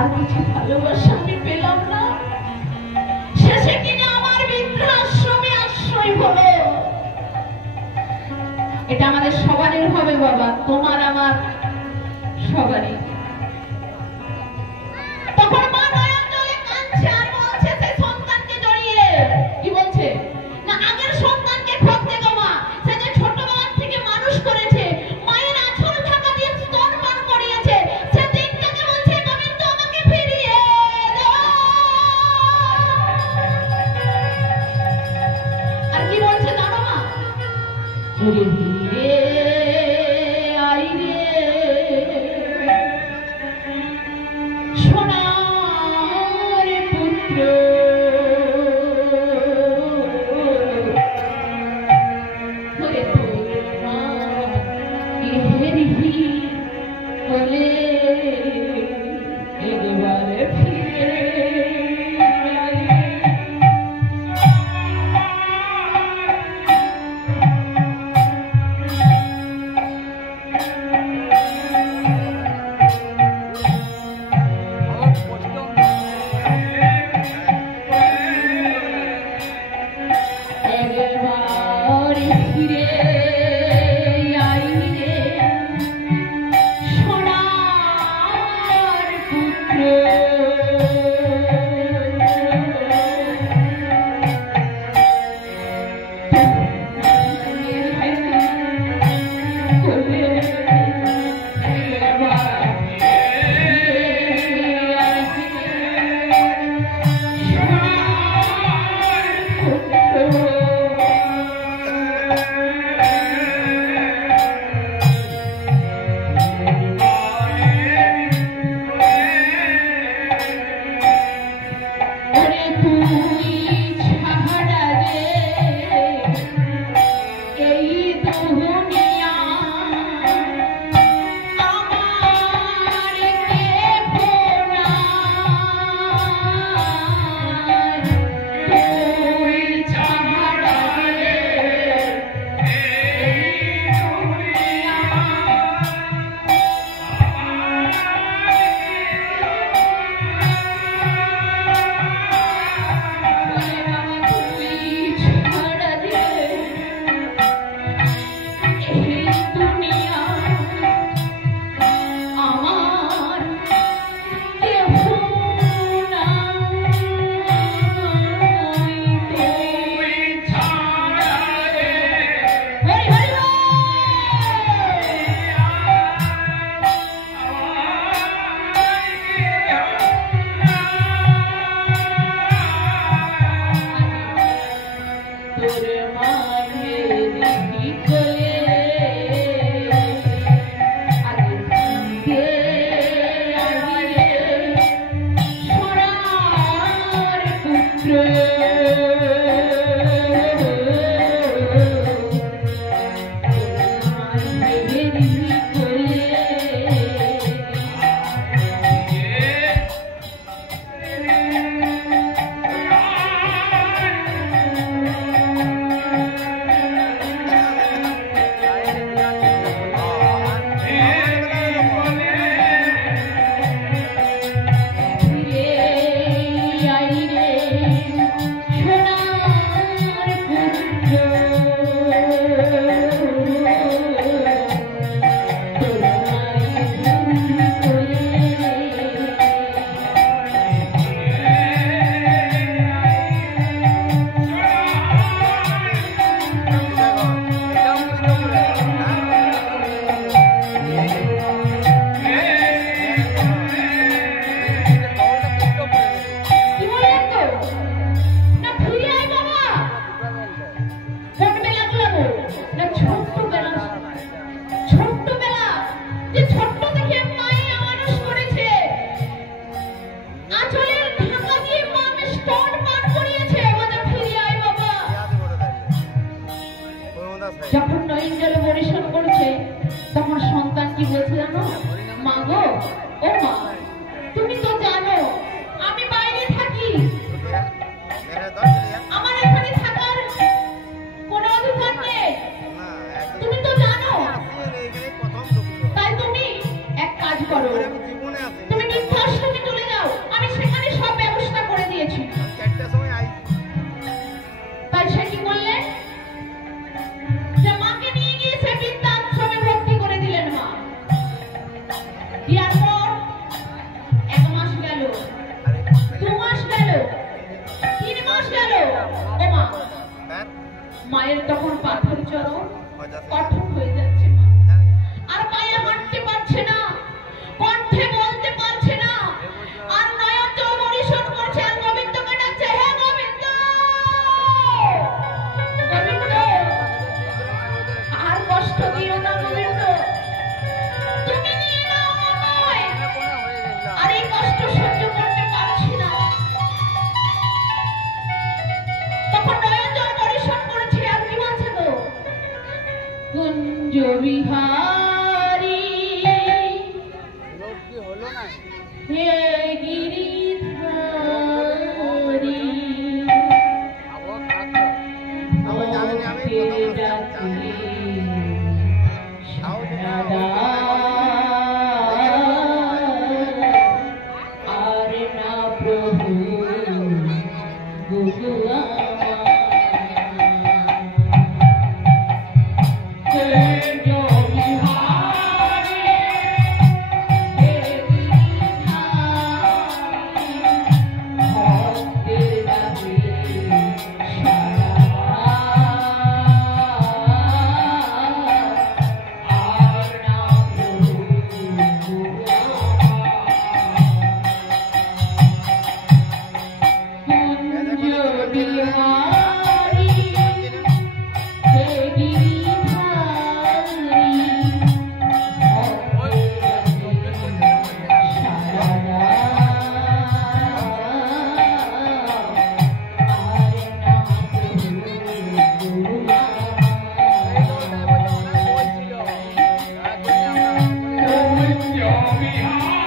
আর কিছু ভালোবাসা আমি পেলাম না। শেষে কিনে আমার বৃদ্ধাশ্রমে আশ্রয় হলো। এটা আমাদের সবারই হবে বাবা, তোমার আমার সবারই। তখন মা নয়ন জলে কাঁদছে আর বলছে সেই সন্তানকে জড়িয়ে, কি বলছে না আগের সন্তানকে খোঁজতে গো মা, সে যে ছোটবেলা থেকে মানুষ করেছে, মায়ের আঁচল ঢাকা দিয়ে স্তন পান করিয়েছে, সে দিনটাকে বলছে গোবিন্দ আমাকে ফিরিয়ে দাও। আর কি বলছে জানো মা, ওরে রে আই রে সোনার পুত্র, ওরে তোর মা ইহেরি বলে একবারে ফিরে যখন নয়ন জলে পরিশোধ করছে তখন সন্তান কি বলছে জানো, মা গো ও মা তুমি তো জানো আমি বাইরে থাকি, আমার এখানে থাকার কোনো অধিকার নেই, তুমি তো জানো, তাই তুমি এক কাজ করো, তুমি বৃদ্ধাশ্রমে চলে যাও। ওমা মায়ের তখন পাথর চরম কঠোর হয়ে যাচ্ছে মা, আর পায়ে হাঁটতে পারছে না, কণ্ঠে বলতে পারছে না, আর নয়ন জল পরিশোধ করছে, আর গোবিন্দকে ডাকছে, হে গোবিন্দ গোবিন্দ আর কষ্ট দিও না গোবিন্দ, তুমি নিয়ে নাও আমায়, আর এই কষ্ট সহ্য করতে পারছি না। তখন নয়ন জল পরিশোধ করেছে, আর কি বলছে গো, কুঞ্জ বিহারী হে গিরিধারী ভক্তে ডাকে সাদা, আর না প্রভু গুরু Your behind.